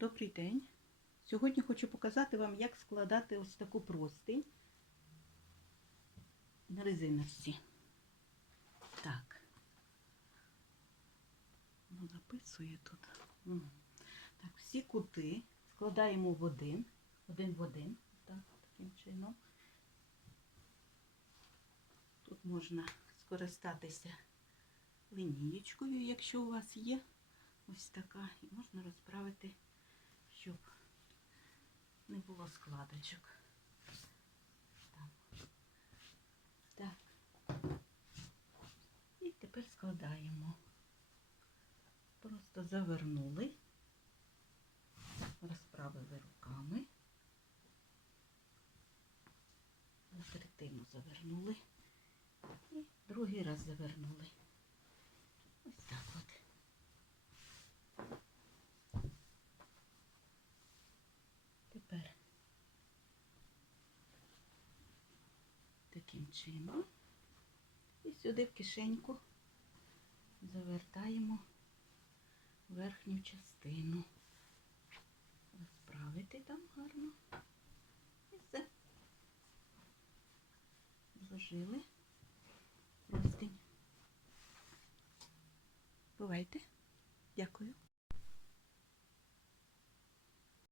Добрий день. Сьогодні хочу показати вам, як складати ось таку простинь на резиночці. Так. Ну, записує тут. Так, всі кути складаємо в один, один в один. Так, таким чином. Тут можна скористатися лінієчкою, якщо у вас є ось така, і можна розправити, було складочок. Так. так. І тепер складаємо. Просто завернули, розправили руками. На третину завернули. І другий раз завернули. Ось так от. Тепер таким чином. І сюди в кишеньку завертаємо верхню частину. Розправити там гарно. І все. Зложили простинь. Бувайте. Дякую.